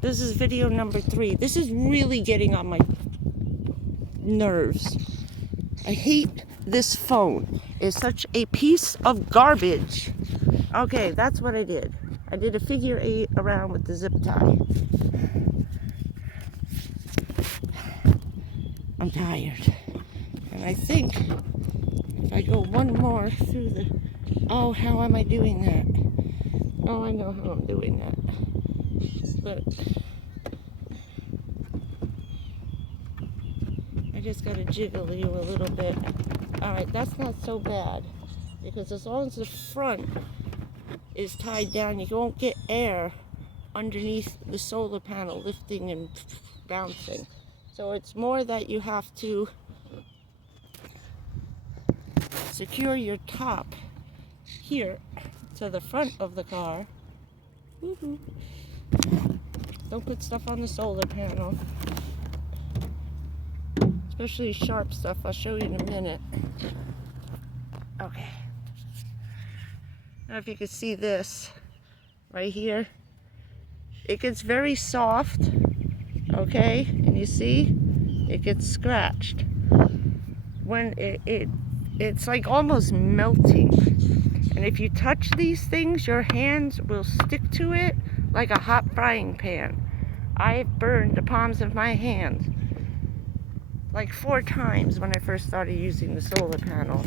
This is video number 3. This is really getting on my nerves. I hate this phone. It's such a piece of garbage. Okay, that's what I did. I did a figure 8 around with the zip tie. I'm tired. And I think if I go one more through the... Oh, how am I doing that? Oh, I know how I'm doing that. But I just got to jiggle you a little bit. Alright, that's not so bad. Because as long as the front is tied down, you won't get air underneath the solar panel lifting and bouncing. So it's more that you have to secure your top here to the front of the car. Woohoo. Don't put stuff on the solar panel, especially sharp stuff. I'll show you in a minute. Okay. Now if you can see this right here, it gets very soft, okay? And you see, it gets scratched. When it's like almost melting. And if you touch these things, your hands will stick to it like a hot frying pan. I've burned the palms of my hands like 4 times when I first started using the solar panels.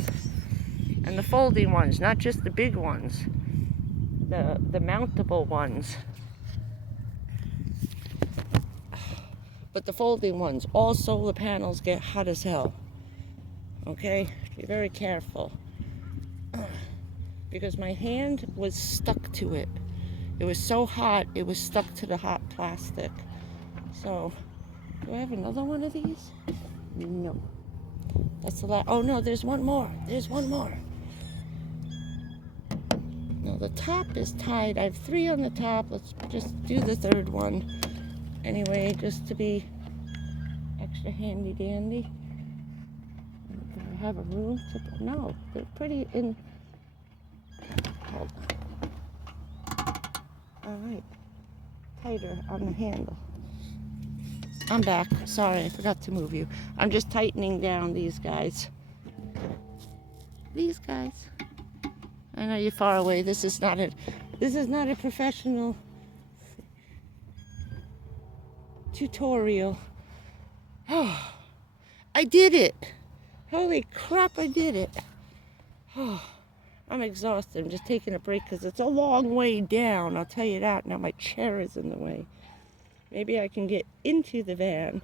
And the folding ones, not just the big ones, the mountable ones. But the folding ones, all solar panels get hot as hell. Okay? Be very careful. Because my hand was stuck to it. It was so hot, it was stuck to the hot plastic. So, do I have another one of these? No. That's the last. Oh no, there's one more. There's one more. No, the top is tied. I have 3 on the top. Let's just do the 3rd one. Anyway, just to be extra handy dandy. Do I have a room to... No, they're pretty in... Hold on. Alright, tighter on the handle. I'm back. Sorry, I forgot to move you. I'm just tightening down these guys. These guys. I know you're far away. This is not a professional tutorial. Oh, I did it. Holy crap, I did it. Oh. I'm exhausted. I'm just taking a break because it's a long way down. I'll tell you that. Now my chair is in the way. Maybe I can get into the van.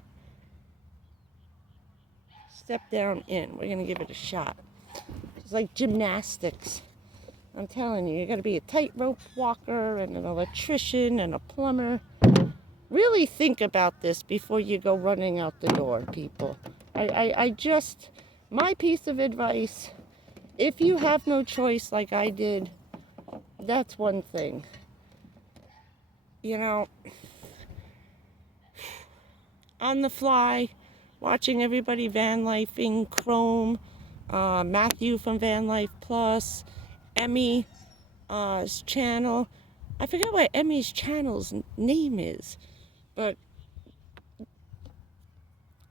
Step down in. We're going to give it a shot. It's like gymnastics. I'm telling you, you got to be a tightrope walker and an electrician and a plumber. Really think about this before you go running out the door, people. My piece of advice... If you have no choice like I did, that's one thing. You know, on the fly, watching everybody van lifing, Chrome, Matthew from Van Life Plus, Emmy's channel. I forget what Emmy's channel's name is, but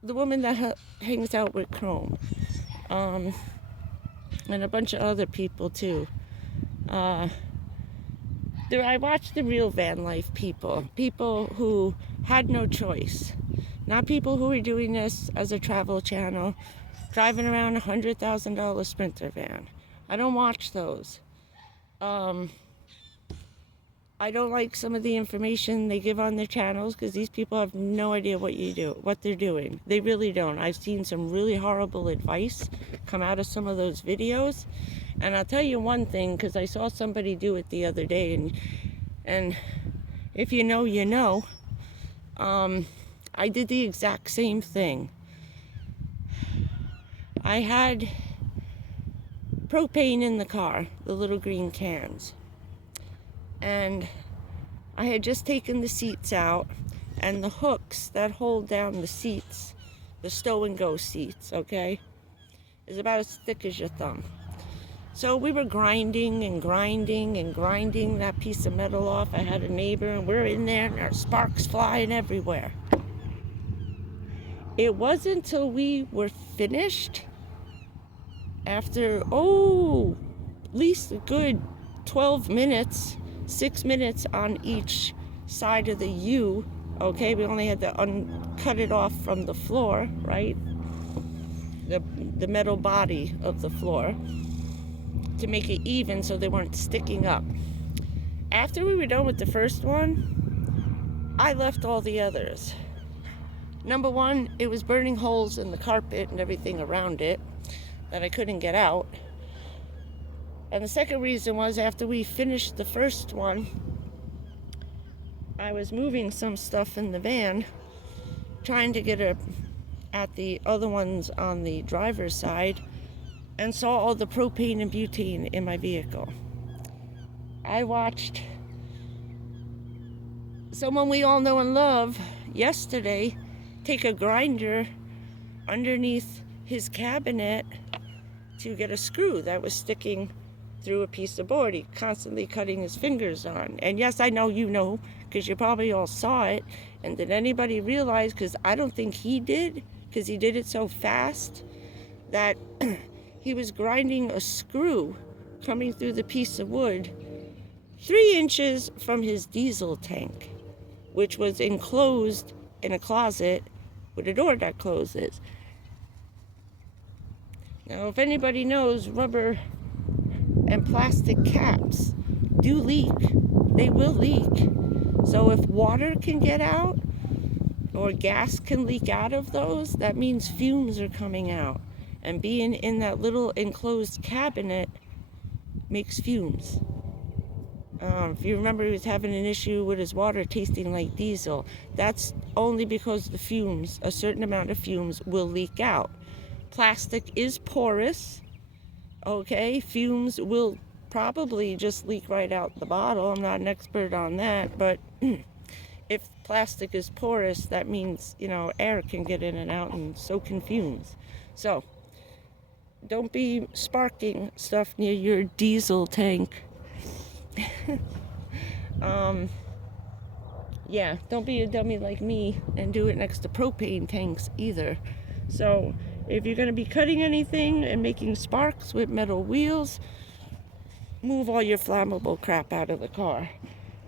the woman that hangs out with Chrome. And a bunch of other people too. I watched the real van life people who had no choice, not people who were doing this as a travel channel, driving around a $100,000 Sprinter van. I don't watch those. I don't like some of the information they give on their channels because these people have no idea what they're doing. They really don't. I've seen some really horrible advice come out of some of those videos. And I'll tell you one thing, because I saw somebody do it the other day, and if you know, you know. I did the exact same thing. I had propane in the car, the little green cans. And I had just taken the seats out, and the hooks that hold down the seats, the stow and go seats, okay, is about as thick as your thumb. So we were grinding and grinding and grinding that piece of metal off. I had a neighbor and we're in there and there are sparks flying everywhere. It wasn't until we were finished, after, at least a good 12 minutes, 6 minutes on each side of the U, okay? We only had to cut it off from the floor, right? The metal body of the floor to make it even so they weren't sticking up. After we were done with the first one, I left all the others. Number one, it was burning holes in the carpet and everything around it that I couldn't get out. And the second reason was, after we finished the first one, I was moving some stuff in the van, trying to get at the other ones on the driver's side, and saw all the propane and butane in my vehicle. I watched someone we all know and love yesterday take a grinder underneath his cabinet to get a screw that was sticking through a piece of board. He constantly cutting his fingers on. And yes, I know you know, because you probably all saw it. And did anybody realize, because I don't think he did, because he did it so fast, that he was grinding a screw coming through the piece of wood 3 inches from his diesel tank, which was enclosed in a closet with a door that closes. Now, if anybody knows, rubber and plastic caps do leak. They will leak. So if water can get out or gas can leak out of those, that means fumes are coming out. And being in that little enclosed cabinet makes fumes. If you remember, he was having an issue with his water tasting like diesel. That's only because the fumes, a certain amount of fumes, will leak out. Plastic is porous, okay? Fumes will probably just leak right out the bottle. I'm not an expert on that, but if plastic is porous, that means, air can get in and out, and so can fumes. So don't be sparking stuff near your diesel tank. Yeah, don't be a dummy like me and do it next to propane tanks either. So if you're going to be cutting anything and making sparks with metal wheels, move all your flammable crap out of the car.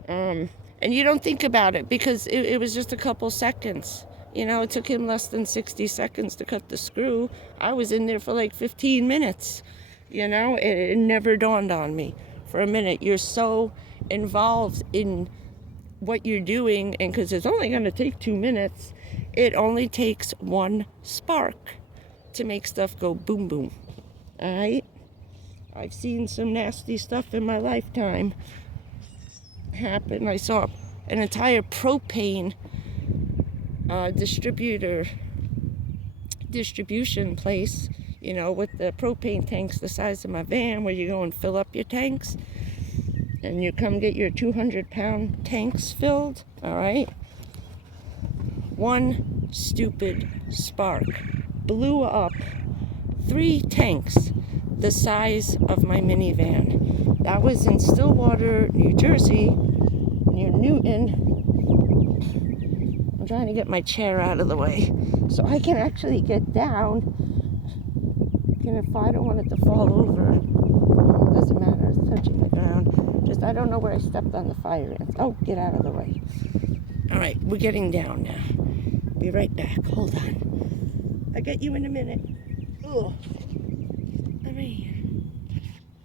And you don't think about it, because it was just a couple seconds. It took him less than 60 seconds to cut the screw. I was in there for like 15 minutes. It never dawned on me for a minute. You're so involved in what you're doing, and because it's only going to take 2 minutes, it only takes one spark to make stuff go boom boom. All right? I've seen some nasty stuff in my lifetime happen. I saw an entire propane distribution place, with the propane tanks the size of my van, where you go and fill up your tanks, and you come get your 200-pound tanks filled, all right? One stupid spark blew up 3 tanks the size of my minivan. That was in Stillwater, New Jersey, near Newton. I'm trying to get my chair out of the way so I can actually get down. And if I don't want it to fall over, it doesn't matter, it's touching the ground. Just, I don't know where I stepped on the fire ants. Oh, get out of the way. All right, we're getting down now. Be right back. Hold on. I'll get you in a minute. Ugh.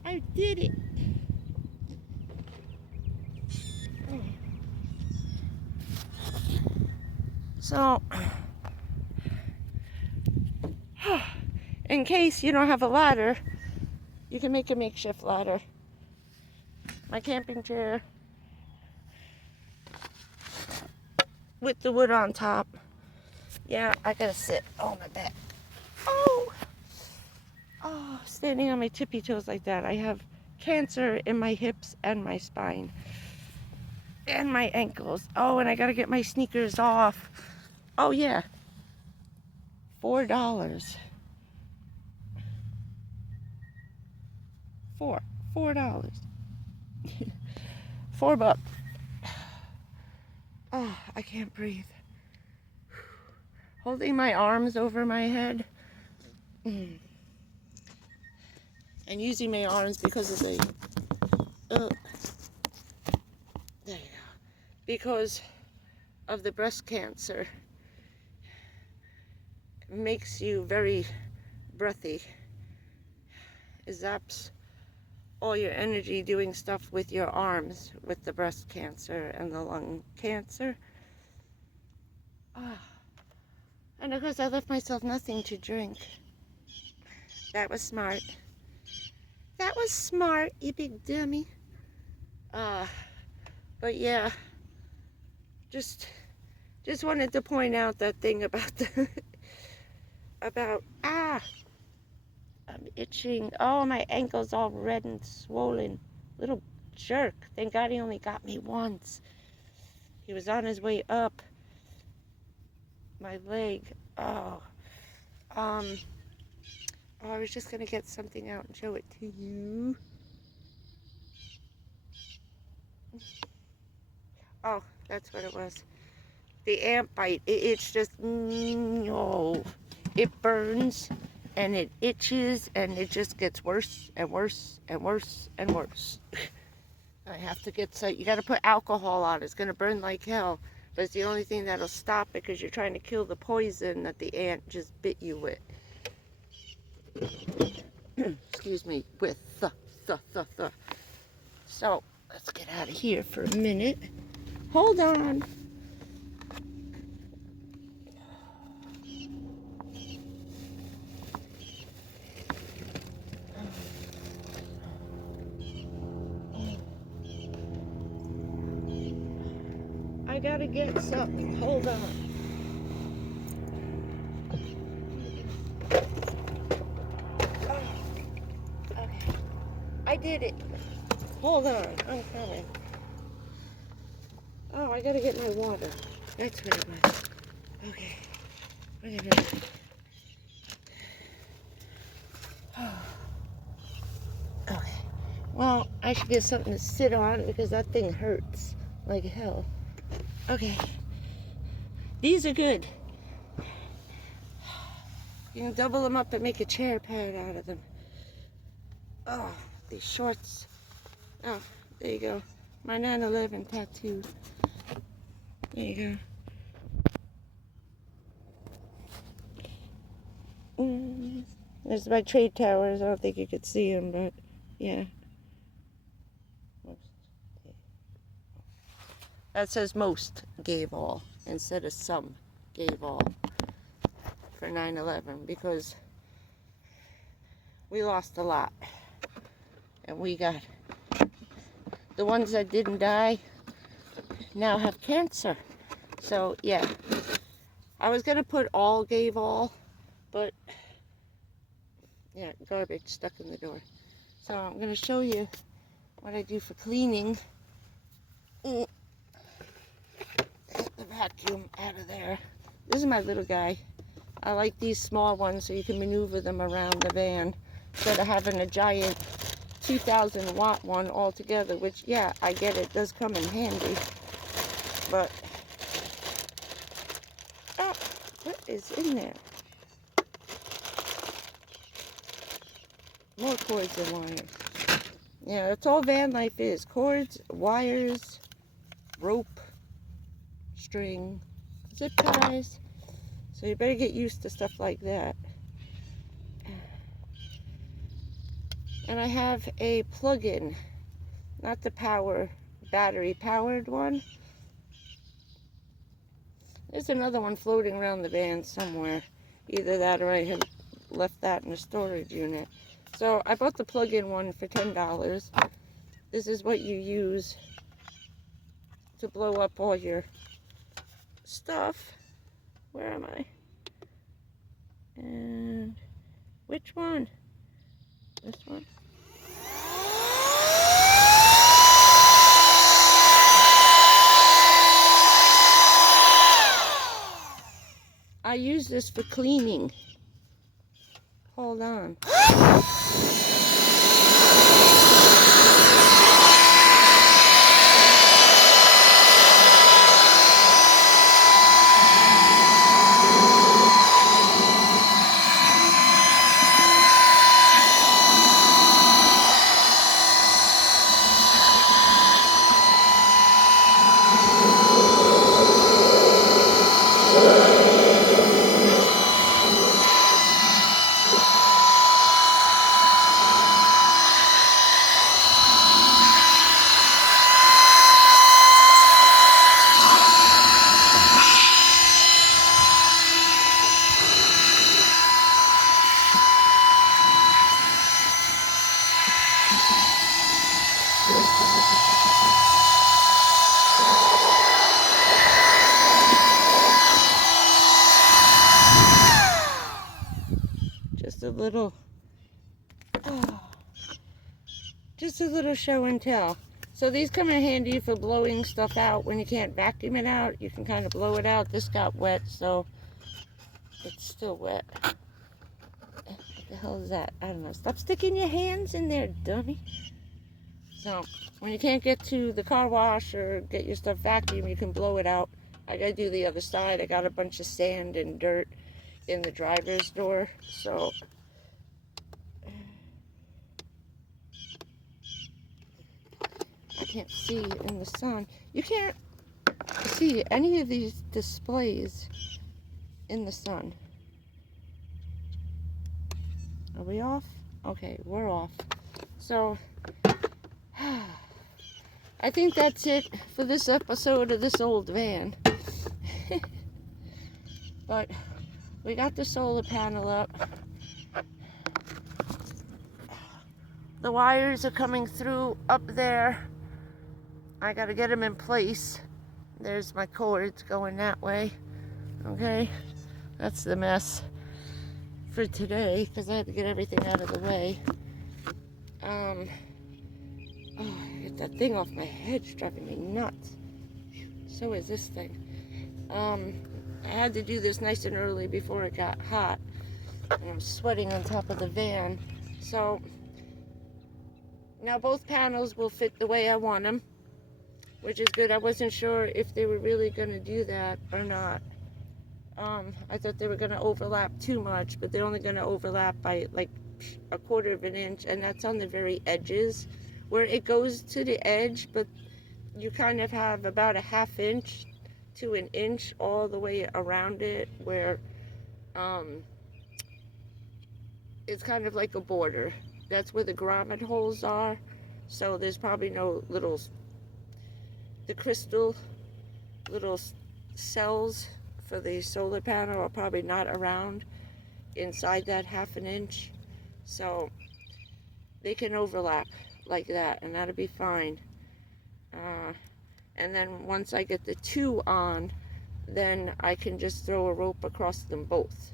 I did it. So, in case you don't have a ladder, you can make a makeshift ladder. My camping chair with the wood on top. Yeah, I gotta sit. Oh, my back. Oh, standing on my tippy toes like that. I have cancer in my hips and my spine and my ankles. Oh, and I gotta get my sneakers off. Oh, yeah. $4. $4. $4. Oh, I can't breathe. Holding my arms over my head. And using my arms because of the there you go. Because of the breast cancer. It makes you very breathy. It zaps all your energy doing stuff with your arms with the breast cancer and the lung cancer. And of course I left myself nothing to drink. That was smart. That was smart, you big dummy. But yeah, just wanted to point out that thing about the I'm itching. Oh, my ankle's all red and swollen. Little jerk. Thank God he only got me once. He was on his way up my leg. I was just gonna get something out and show it to you. Oh, that's what it was. The ant bite. It's just it burns and it itches and it just gets worse and worse and worse and worse. I have to get you got to put alcohol on. It's gonna burn like hell, but it's the only thing that'll stop it because you're trying to kill the poison that the ant just bit you with. Excuse me, with the. So let's get out of here for a minute. Hold on. I gotta get something. Hold on. Okay. I did it. Hold on. I'm coming. Oh, I gotta get my water. That's what it was. Okay. Wait a minute. Okay. Well, I should get something to sit on because that thing hurts like hell. Okay. These are good. You can double them up and make a chair pad out of them. Oh, these shorts. Oh, there you go. My 9/11 tattoo. There you go. There's my trade towers. I don't think you could see them, but yeah. That says most gave all instead of some gave all for 9/11 because we lost a lot. And we got the ones that didn't die now have cancer. So yeah, I was gonna put all gave all, but yeah, garbage stuck in the door. So I'm gonna show you what I do for cleaning. Get the vacuum out of there. This is my little guy. I like these small ones so you can maneuver them around the van instead of having a giant 2,000 watt one all together, which yeah, I get it, does come in handy. But oh, what is in there? More cords and wires. Yeah, that's all van life is. Cords, wires, rope, string, zip ties. So you better get used to stuff like that. And I have a plug-in, not the battery powered one. There's another one floating around the van somewhere. Either that or I had left that in a storage unit. So I bought the plug-in one for $10. This is what you use to blow up all your stuff. Where am I? And which one? This one? I use this for cleaning. Hold on. just a little, just a little show and tell. So these come in handy for blowing stuff out when you can't vacuum it out. You can kind of blow it out. This got wet, so it's still wet. What the hell is that? I don't know. Stop sticking your hands in there, dummy. So when you can't get to the car wash or get your stuff vacuumed, you can blow it out. I gotta do the other side. I got a bunch of sand and dirt in the driver's door, so I can't see in the sun. You can't see any of these displays in the sun. Are we off? Okay, we're off. So I think that's it for this episode of This Old Van. But we got the solar panel up. The wires are coming through up there. I gotta get them in place. There's my cords going that way. Okay, that's the mess for today because I had to get everything out of the way. Get that thing off my head, it's driving me nuts. So is this thing. I had to do this nice and early before it got hot. And I'm sweating on top of the van. So now both panels will fit the way I want them, which is good. I wasn't sure if they were really going to do that or not. I thought they were going to overlap too much, but they're only going to overlap by like 1/4 of an inch, and that's on the very edges where it goes to the edge, but you kind of have about a 1/2 inch to an inch all the way around it where it's kind of like a border. That's where the grommet holes are, so there's probably no little, the crystal little cells for the solar panel are probably not around inside that 1/2 inch, so they can overlap like that, and that'll be fine. And then once I get the 2 on, then I can just throw a rope across them both,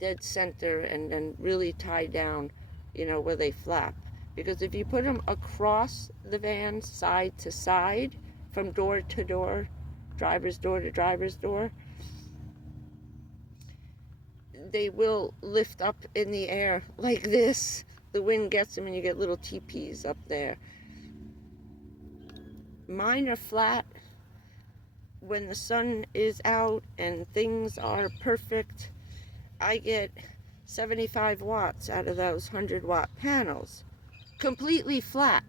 dead center, and then really tie down, you know, where they flap. Because if you put them across the van side to side, from door to door, driver's door to driver's door, they will lift up in the air like this. The wind gets them and you get little teepees up there. Mine are flat. When the sun is out and things are perfect, I get 75 watts out of those 100-watt panels. Completely flat.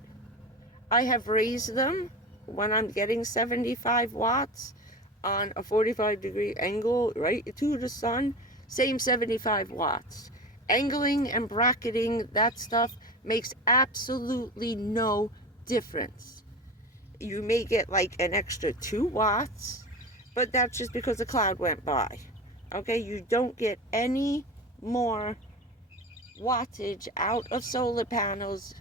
I have raised them when I'm getting 75 watts on a 45-degree angle right to the sun. Same 75 watts. Angling and bracketing, that stuff makes absolutely no difference. You may get like an extra 2 watts, but that's just because a cloud went by. Okay, you don't get any more wattage out of solar panels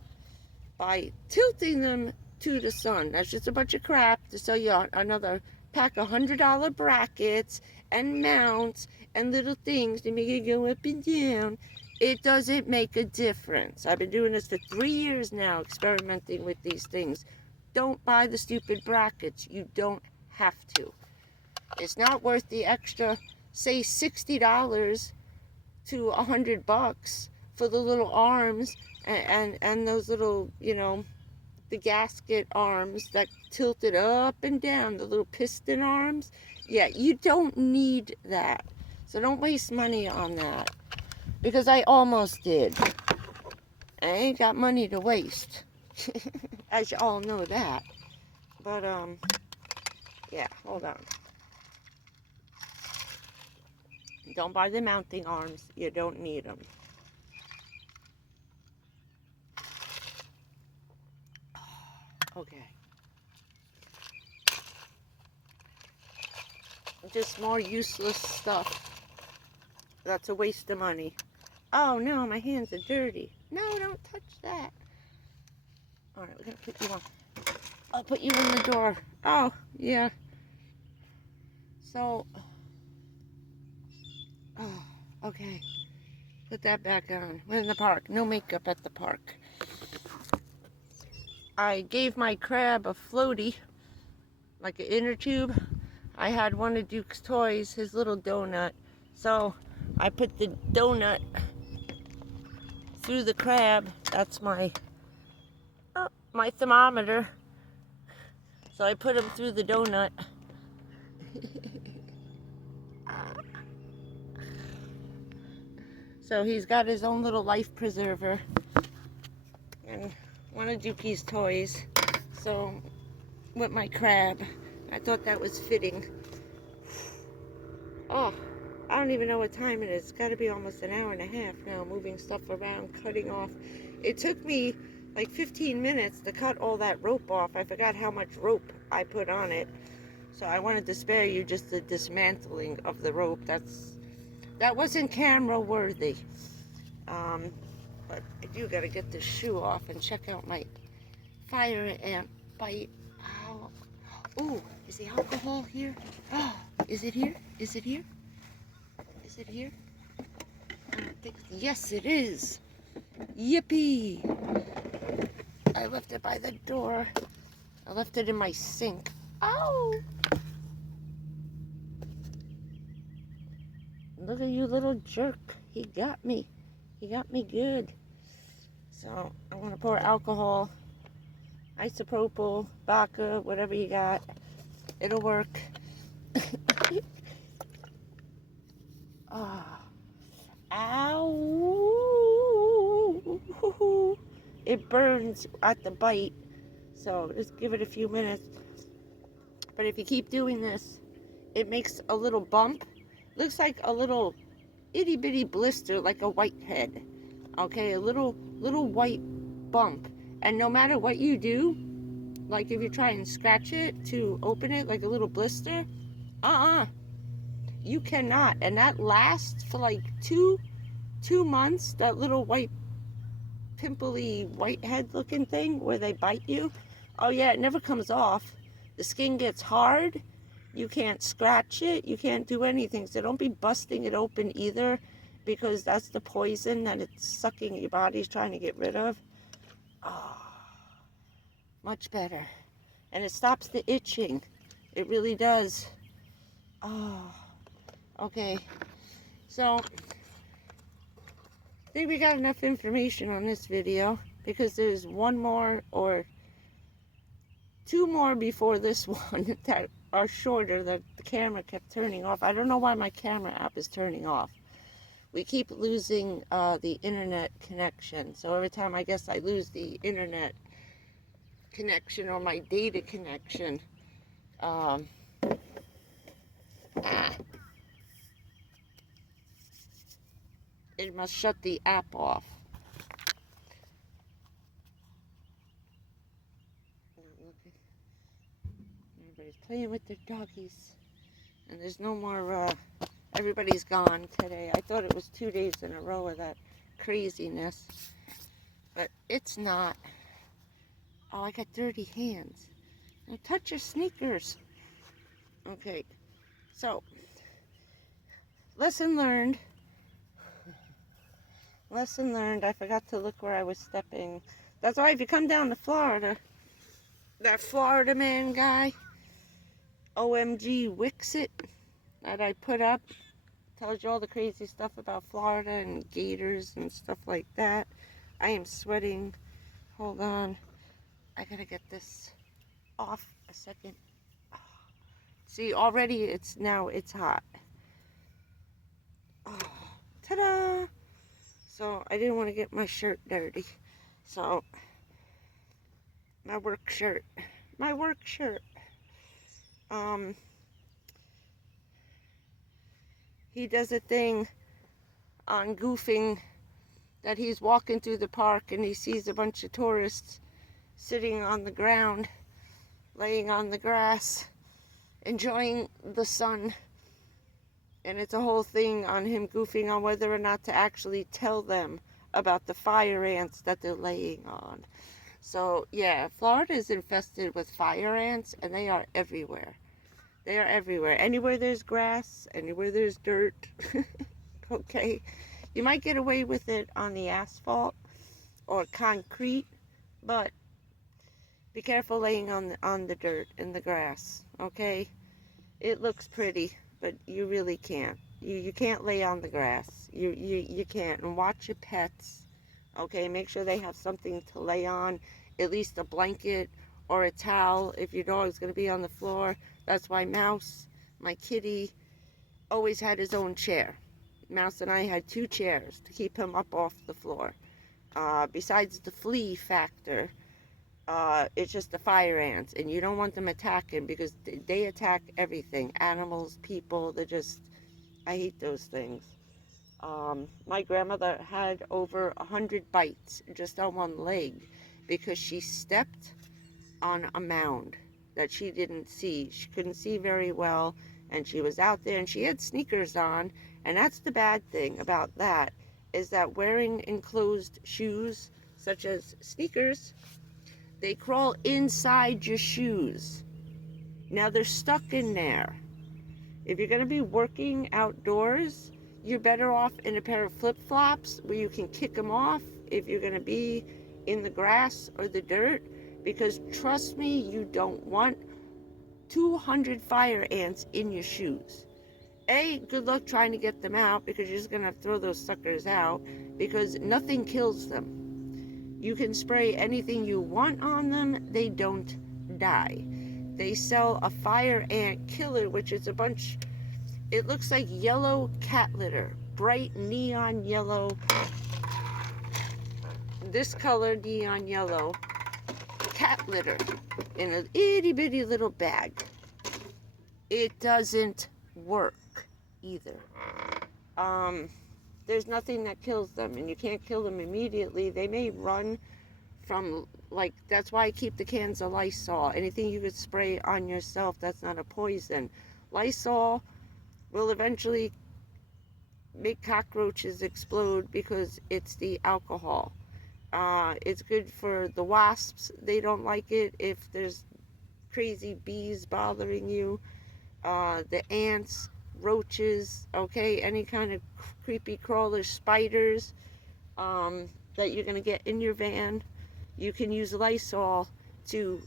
by tilting them to the sun. That's just a bunch of crap to sell you another pack of $100 brackets and mounts and little things to make it go up and down. It doesn't make a difference. I've been doing this for 3 years now, experimenting with these things. Don't buy the stupid brackets. You don't have to. It's not worth the extra, say $60 to $100 for the little arms and those little, you know, the gasket arms that tilt it up and down, the little piston arms. Yeah, you don't need that. So don't waste money on that. Because I almost did. I ain't got money to waste. As you all know that. But, yeah, hold on. Don't buy the mounting arms. You don't need them. Okay. Just more useless stuff. That's a waste of money. Oh no, my hands are dirty. No, don't touch that. Alright, we're gonna put you on. I'll put you in the door. Oh, yeah. So, oh, okay. Put that back on. We're in the park. No makeup at the park. I gave my crab a floaty, like an inner tube. I had one of Duke's toys, his little donut. So I put the donut through the crab. That's my thermometer. So I put him through the donut. So he's got his own little life preserver and one of Dukey's toys. So with my crab, I thought that was fitting. Oh, I don't even know what time it is. It's got to be almost an hour and a half now, moving stuff around, cutting off. It took me like 15 minutes to cut all that rope off. I forgot how much rope I put on it. So I wanted to spare you just the dismantling of the rope. That wasn't camera worthy. But I do gotta get this shoe off and check out my fire ant bite. Ow. Ooh, is the alcohol here? Oh, is it here? Is it here? Is it here? I don't think, yes it is. Yippee! I left it by the door. I left it in my sink. Ow! Look at you, little jerk. He got me. He got me good. So I want to pour alcohol, isopropyl, vodka, whatever you got. It'll work. Ah. Ow! It burns at the bite. So just give it a few minutes. But if you keep doing this, it makes a little bump. Looks like a little itty bitty blister, like a whitehead. Okay, a little white bump. And no matter what you do, like if you try and scratch it to open it, like a little blister, you cannot. And that lasts for like two months, that little white pimply whitehead looking thing where they bite you. Oh yeah, it never comes off. The skin gets hard. You can't scratch it. You can't do anything. So don't be busting it open either, because that's the poison that it's sucking your body's trying to get rid of. Oh, much better. And it stops the itching. It really does. Oh, okay. So, I think we got enough information on this video, because there's one more or two more before this one that are shorter that the camera kept turning off. I don't know why my camera app is turning off. We keep losing the internet connection. So every time I guess I lose the internet connection or my data connection, it must shut the app off. Everybody's playing with their doggies. And there's no more, everybody's gone today. I thought it was 2 days in a row of that craziness. But it's not. Oh, I got dirty hands. Now touch your sneakers. Okay, so, lesson learned. Lesson learned. I forgot to look where I was stepping. That's why if you come down to Florida, that Florida man guy, OMG Wixit, that I put up, tells you all the crazy stuff about Florida and gators and stuff like that. I am sweating. Hold on. I gotta get this off a second. See, already it's hot. Oh, ta-da! So I didn't want to get my shirt dirty. So my work shirt. He does a thing on goofing that he's walking through the park and he sees a bunch of tourists sitting on the ground, laying on the grass, enjoying the sun. And it's a whole thing on him goofing on whether or not to actually tell them about the fire ants that they're laying on. So, yeah, Florida is infested with fire ants, and they are everywhere. They are everywhere. Anywhere there's grass, anywhere there's dirt, okay, You might get away with it on the asphalt or concrete, but be careful laying on the dirt and the grass, okay? It looks pretty, but you really can't. You can't lay on the grass. You can't. And watch your pets, okay? Make sure they have something to lay on, at least a blanket or a towel if your dog's going to be on the floor. That's why Mouse, my kitty, always had his own chair. Mouse and I had 2 chairs to keep him up off the floor. Besides the flea factor, it's just the fire ants, and you don't want them attacking because they attack everything. Animals, people, they're just, I hate those things. My grandmother had over 100 bites just on one leg because she stepped on a mound that she didn't see. She couldn't see very well, and she was out there, and she had sneakers on, and that's the bad thing about that, is that wearing enclosed shoes, such as sneakers, they crawl inside your shoes. Now they're stuck in there. If you're going to be working outdoors, you're better off in a pair of flip-flops where you can kick them off if you're going to be in the grass or the dirt, because trust me, you don't want 200 fire ants in your shoes. Good luck trying to get them out, because you're just going to have to throw those suckers out, because nothing kills them. You can spray anything you want on them, they don't die. They sell a fire ant killer, which is a bunch, it looks like yellow cat litter, bright neon yellow, this color neon yellow cat litter in an itty bitty little bag. It doesn't work either. There's nothing that kills them, and you can't kill them immediately. They may run from, like, that's why I keep the cans of Lysol. Anything you could spray on yourself that's not a poison. Lysol will eventually make cockroaches explode because it's the alcohol. It's good for the wasps. They don't like it if there's crazy bees bothering you. The ants, roaches, okay, any kind of creepy crawlers, spiders that you're going to get in your van. You can use Lysol to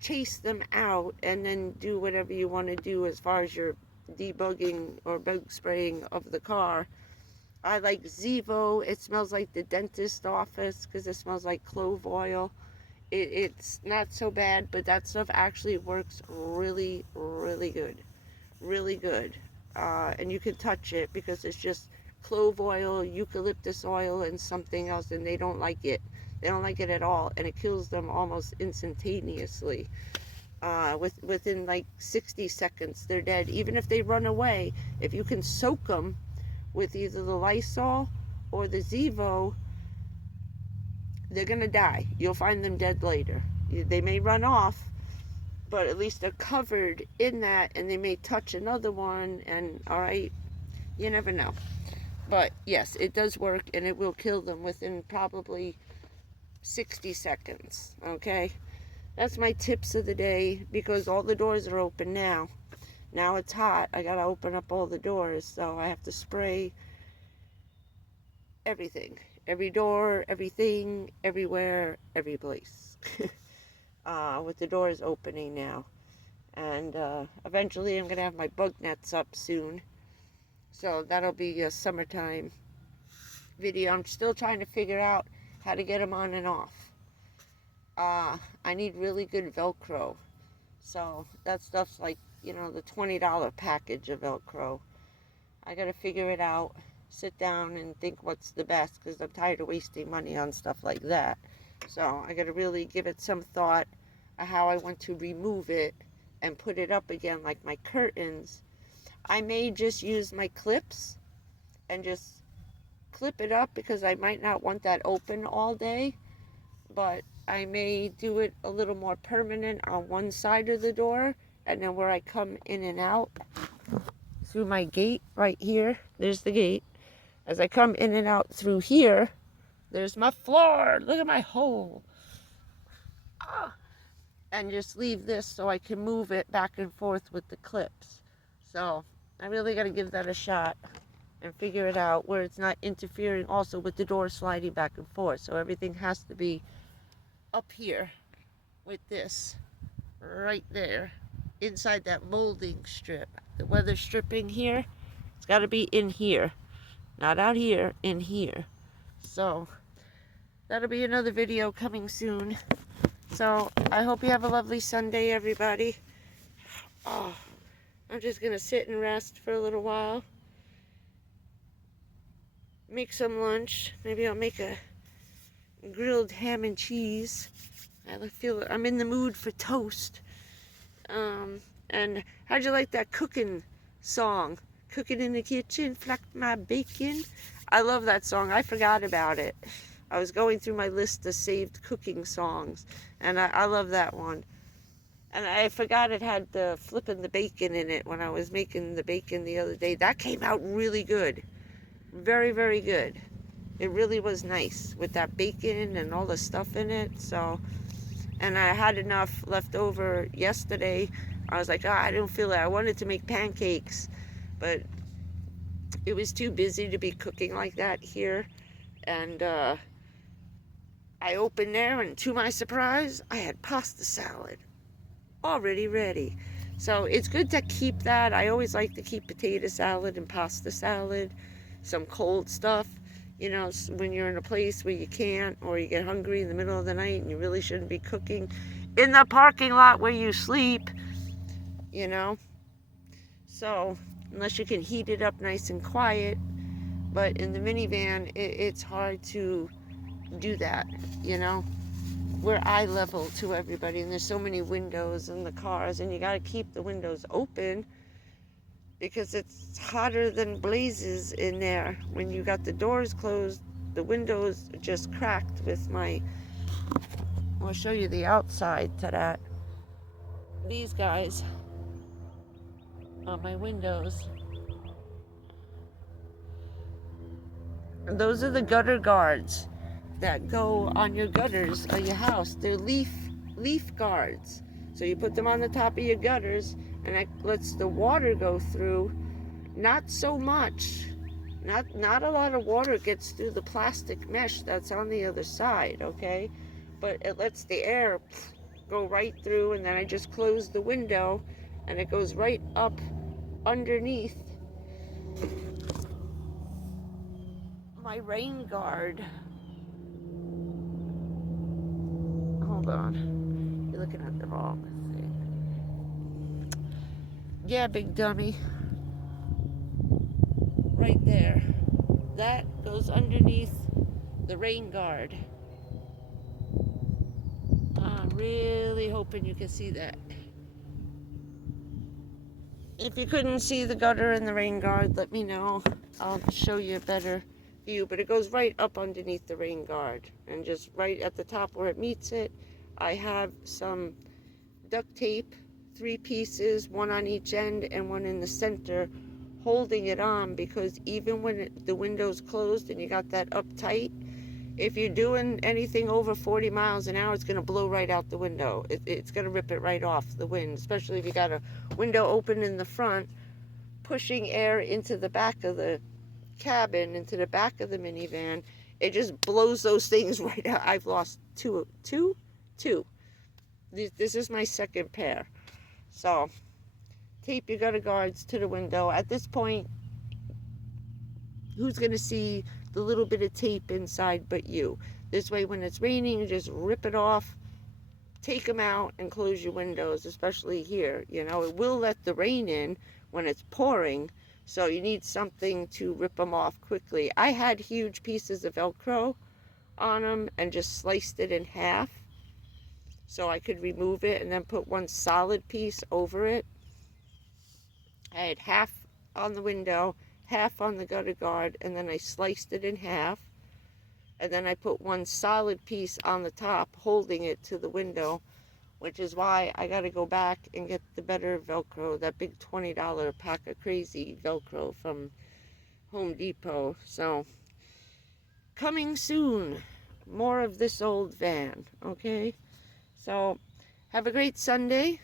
chase them out and then do whatever you want to do as far as your debugging or bug spraying of the car. I like Zevo. It smells like the dentist office because it smells like clove oil. It's not so bad, but that stuff actually works really, really good. Really good. And you can touch it because it's just clove oil, eucalyptus oil, and something else, and they don't like it. They don't like it at all, and it kills them almost instantaneously. Within like 60 seconds, they're dead. Even if they run away, if you can soak them with either the Lysol or the Zevo, they're gonna die. You'll find them dead later. They may run off, but at least they're covered in that, and they may touch another one, and all right, you never know. But yes, it does work, and it will kill them within probably 60 seconds, okay? That's my tips of the day, because all the doors are open now. Now it's hot. I gotta open up all the doors, so I have to spray everything. Every door, everything, everywhere, every place. With the doors opening now. And eventually I'm gonna have my bug nets up soon. So that'll be a summertime video. I'm still trying to figure out how to get them on and off. I need really good Velcro. So that stuff's like, you know, the $20 package of Velcro. I gotta figure it out, sit down and think what's the best, because I'm tired of wasting money on stuff like that. So I gotta really give it some thought of how I want to remove it and put it up again, like my curtains. I may just use my clips and just clip it up, because I might not want that open all day, but I may do it a little more permanent on one side of the door, and then where I come in and out through my gate right here, there's the gate. As I come in and out through here, there's my floor. Look at my hole. And just leave this so I can move it back and forth with the clips. So I really got to give that a shot. and figure it out where it's not interfering also with the door sliding back and forth. So everything has to be up here with this right there inside that molding strip. The weather stripping here, it's got to be in here, not out here, in here. So that'll be another video coming soon. So I hope you have a lovely Sunday, everybody. Oh, I'm just gonna sit and rest for a little while, make some lunch. Maybe I'll make a grilled ham and cheese. I feel I'm in the mood for toast. And how'd you like that cooking song? Cooking in the kitchen, flack my bacon. I love that song. I forgot about it. I was going through my list of saved cooking songs, and I love that one. And I forgot it had the flipping the bacon in it when I was making the bacon the other day. That came out really good. Very, very good. It really was nice with that bacon and all the stuff in it. So, and I had enough left over yesterday. I was like, I don't feel it. I wanted to make pancakes, but it was too busy to be cooking like that here. And I opened there, and to my surprise, I had pasta salad already ready. So it's good to keep that. I always like to keep potato salad and pasta salad, some cold stuff, you know, when you're in a place where you can't, or you get hungry in the middle of the night and you really shouldn't be cooking in the parking lot where you sleep, you know. So unless you can heat it up nice and quiet, but in the minivan it's hard to do that, you know. We're eye level to everybody, and there's so many windows in the cars, and you got to keep the windows open because it's hotter than blazes in there. When you got the doors closed, the windows just cracked with my, I'll show you the outside to that. These guys on my windows, those are the gutter guards that go on your gutters of your house. They're leaf guards. So you put them on the top of your gutters, and that lets the water go through. Not so much. Not a lot of water gets through the plastic mesh that's on the other side, okay? But it lets the air go right through, and then I just close the window, and it goes right up underneath my rain guard. Hold on. You're looking at the wrong thing. Yeah, big dummy. Right there. That goes underneath the rain guard. I'm really hoping you can see that. If you couldn't see the gutter and the rain guard, let me know. I'll show you a better view. But it goes right up underneath the rain guard. And just right at the top where it meets it, I have some duct tape, 3 pieces, one on each end and one in the center, holding it on, because even when the window's closed and you got that up tight, if you're doing anything over 40 miles an hour, it's going to blow right out the window. It's going to rip it right off the wind, especially if you got a window open in the front, pushing air into the back of the cabin, into the back of the minivan. It just blows those things right out. I've lost two. This is my second pair. So tape your gutter guards to the window. At this point, who's going to see the little bit of tape inside but you? This way, when it's raining, you just rip it off, take them out, and close your windows, especially here. You know, it will let the rain in when it's pouring, so you need something to rip them off quickly. I had huge pieces of Velcro on them and just sliced it in half so I could remove it and then put one solid piece over it. I had half on the window, half on the gutter guard, and then I sliced it in half, and then I put one solid piece on the top holding it to the window, which is why I got to go back and get the better Velcro, that big $20 pack of crazy Velcro from Home Depot. So coming soon, more of this old van, okay? So have a great Sunday.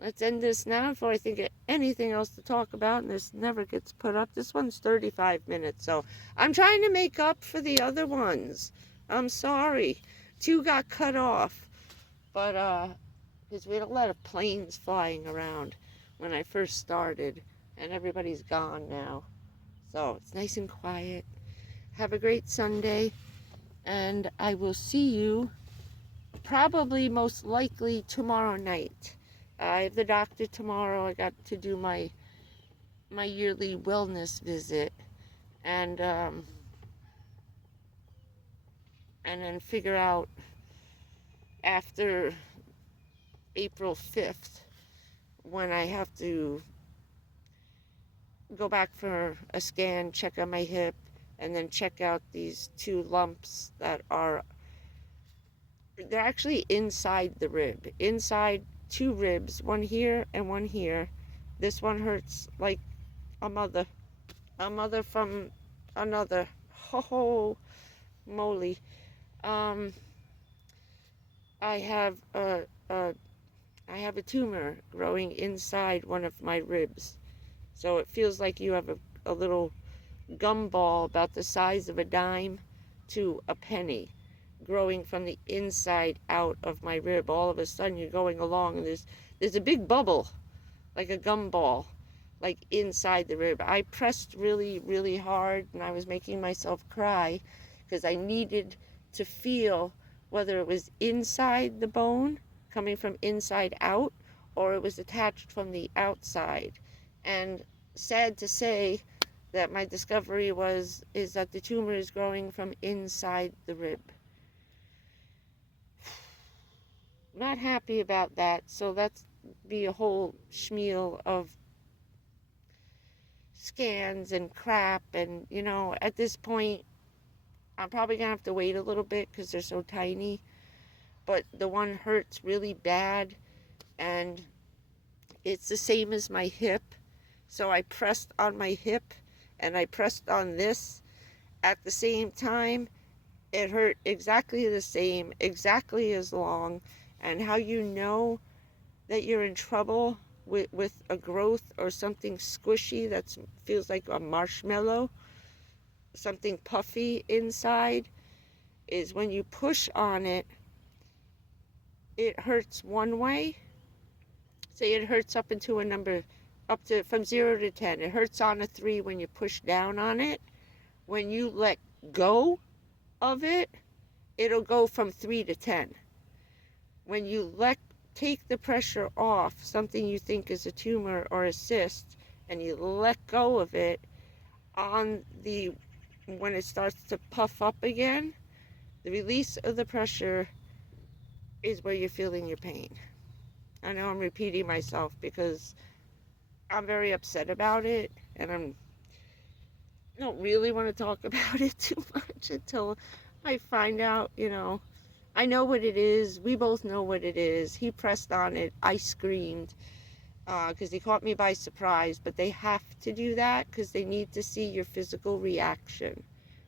let's end this now before I think of anything else to talk about, and this never gets put up. This one's 35 minutes, so I'm trying to make up for the other ones. I'm sorry. 2 got cut off, but because we had a lot of planes flying around when I first started, and everybody's gone now. So it's nice and quiet. Have a great Sunday, and I will see you probably most likely tomorrow night. I have the doctor tomorrow. I got to do my yearly wellness visit, and then figure out after April 5th when I have to go back for a scan, check on my hip, and then check out these 2 lumps that are, they're actually inside the rib, inside 2 ribs, one here and one here. This one hurts like a mother from another. Ho moly. I have a tumor growing inside one of my ribs. So it feels like you have a little gumball about the size of a dime to a penny growing from the inside out of my rib. All of a sudden you're going along and there's a big bubble, like a gumball, like inside the rib. I pressed really, really hard, and I was making myself cry because I needed to feel whether it was inside the bone, coming from inside out, or it was attached from the outside. And sad to say that my discovery is that the tumor is growing from inside the rib. Not happy about that, so that's be a whole schmeal of scans and crap, and at this point I'm probably gonna have to wait a little bit because they're so tiny, but the one hurts really bad, and it's the same as my hip. So I pressed on my hip and I pressed on this at the same time. It hurt exactly the same, exactly as long. And how you know that you're in trouble with a growth or something squishy that feels like a marshmallow, something puffy inside, is when you push on it, it hurts one way. Say it hurts up into a number, up to from 0 to 10. It hurts on a 3 when you push down on it. When you let go of it, it'll go from 3 to 10. When you take the pressure off something you think is a tumor or a cyst, and you let go of it, when it starts to puff up again, the release of the pressure is where you're feeling your pain. I know I'm repeating myself because I'm very upset about it, and I don't really want to talk about it too much until I find out, I know what it is. We both know what it is. He pressed on it. I screamed because he caught me by surprise, but they have to do that because they need to see your physical reaction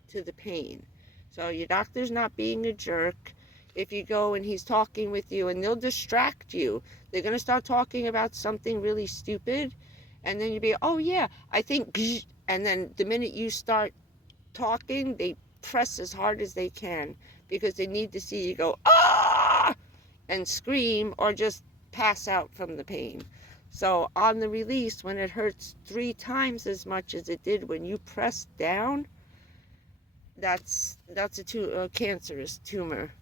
to the pain. So your doctor's not being a jerk. If you go and he's talking with you, and they'll distract you, they're going to start talking about something really stupid, and then you'll be, oh yeah, I think, and then the minute you start talking, they press as hard as they can because they need to see you go, ah, and scream or just pass out from the pain. So on the release, when it hurts 3 times as much as it did when you pressed down, that's a cancerous tumor.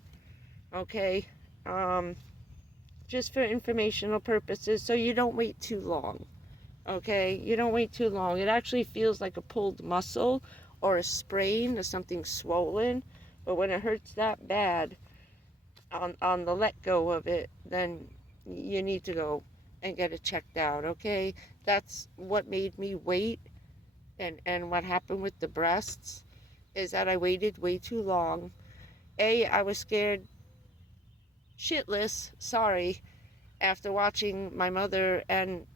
Okay, just for informational purposes, so you don't wait too long. Okay, you don't wait too long. It actually feels like a pulled muscle or a sprain or something swollen, but when it hurts that bad on the let go of it, then you need to go and get it checked out. Okay, that's what made me wait, and what happened with the breasts is that I waited way too long. I was scared shitless, sorry, after watching my mother and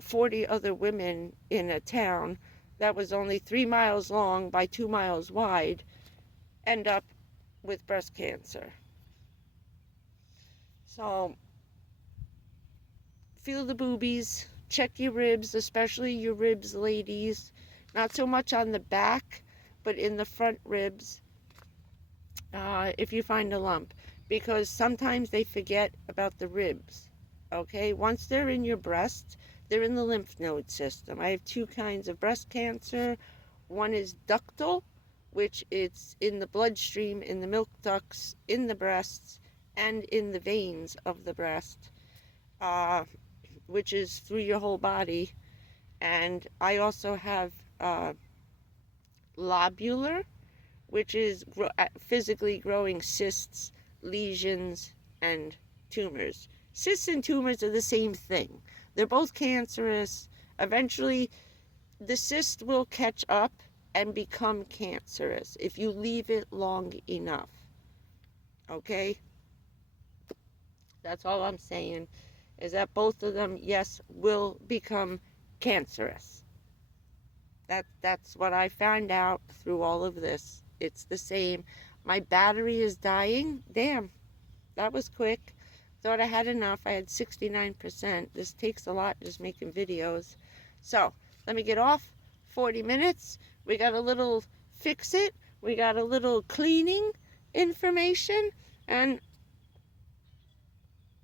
40 other women in a town that was only 3 miles long by 2 miles wide end up with breast cancer. So feel the boobies, check your ribs, especially your ribs, ladies. Not so much on the back, but in the front ribs, if you find a lump, because sometimes they forget about the ribs. Okay, once they're in your breast, they're in the lymph node system. I have two kinds of breast cancer. One is ductal, which it's in the bloodstream, in the milk ducts, in the breasts, and in the veins of the breast, which is through your whole body. And I also have lobular, which is physically growing cysts, lesions, and tumors. Cysts and tumors are the same thing. They're both cancerous. Eventually, the cyst will catch up and become cancerous if you leave it long enough. Okay? That's all I'm saying, is that both of them, yes, will become cancerous. That's what I found out through all of this. It's the same. My battery is dying. Damn, that was quick. Thought I had enough. I had 69%. This takes a lot just making videos. So, let me get off. 40 minutes. We got a little fix it. We got a little cleaning information. And,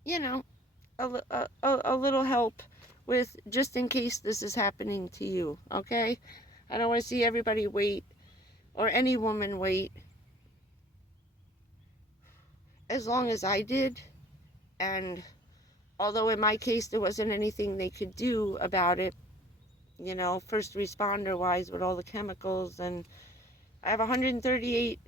you know, a little help with, just in case this is happening to you. Okay? I don't want to see everybody wait, or any woman wait, as long as I did. And although in my case there wasn't anything they could do about it, you know, first responder wise, with all the chemicals, and I have 138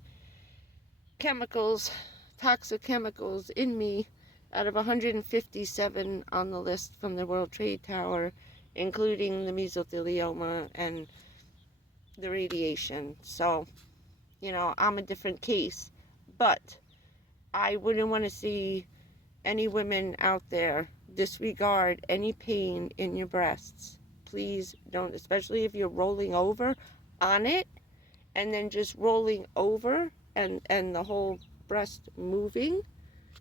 chemicals, toxic chemicals in me, out of 157 on the list from the World Trade Tower, including the mesothelioma and the radiation. So, you know, I'm a different case. But I wouldn't want to see any women out there disregard any pain in your breasts. Please don't, especially if you're rolling over on it and then just rolling over and the whole breast moving.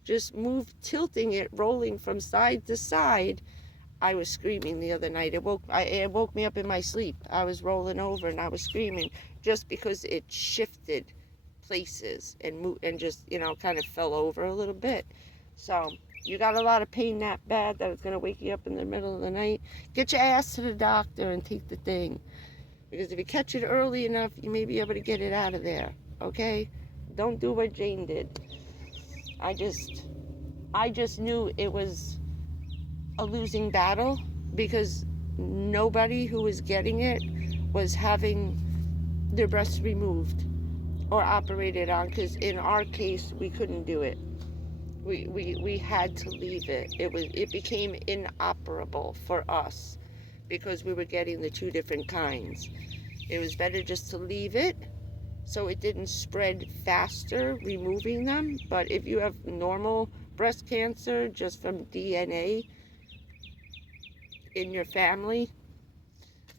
Just move, tilting it, rolling from side to side. I was screaming the other night. It woke me up in my sleep. I was rolling over and I was screaming just because it shifted places and just, you know, kind of fell over a little bit. So, you got a lot of pain that bad that it's going to wake you up in the middle of the night, get your ass to the doctor and take the thing. Because if you catch it early enough, you may be able to get it out of there. Okay? Don't do what Jane did. I just knew it was a losing battle, because nobody who was getting it was having their breasts removed or operated on, because in our case we couldn't do it. We had to leave it. It became inoperable for us because we were getting the two different kinds. It was better just to leave it so it didn't spread faster removing them. But if you have normal breast cancer just from DNA in your family,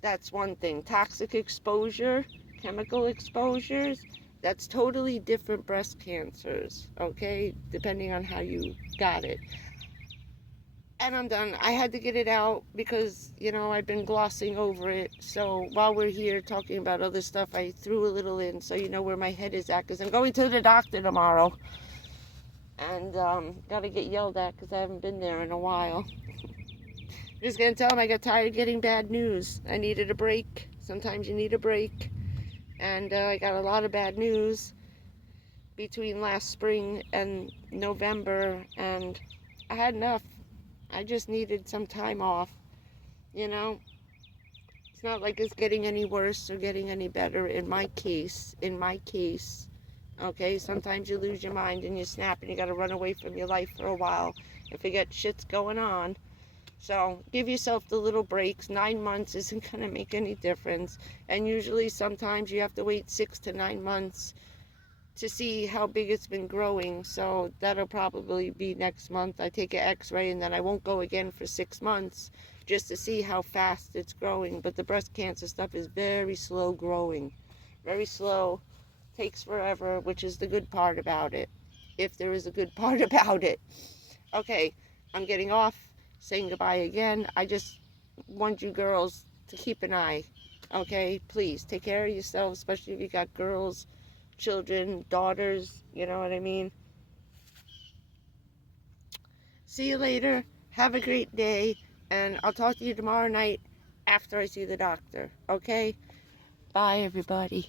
that's one thing. Toxic exposure, chemical exposures, that's totally different breast cancers, okay? Depending on how you got it. And I'm done. I had to get it out because, you know, I've been glossing over it. So while we're here talking about other stuff, I threw a little in so you know where my head is at, because I'm going to the doctor tomorrow. And gotta get yelled at because I haven't been there in a while. I'm just gonna tell them I got tired of getting bad news. I needed a break. Sometimes you need a break. And I got a lot of bad news between last spring and November, and I had enough. I just needed some time off, you know. It's not like it's getting any worse or getting any better in my case, okay? Sometimes you lose your mind and you snap and you gotta run away from your life for a while and forget shit's going on. So give yourself the little breaks. 9 months isn't going to make any difference. And usually sometimes you have to wait 6 to 9 months to see how big it's been growing. So that'll probably be next month. I take an x-ray and then I won't go again for 6 months just to see how fast it's growing. But the breast cancer stuff is very slow growing. Very slow. Takes forever, which is the good part about it. If there is a good part about it. Okay, I'm getting off. saying goodbye again. I just want you girls to keep an eye, okay? Please, take care of yourselves, especially if you got girls, children, daughters, you know what I mean? See you later. Have a great day. And I'll talk to you tomorrow night after I see the doctor, okay? Bye, everybody.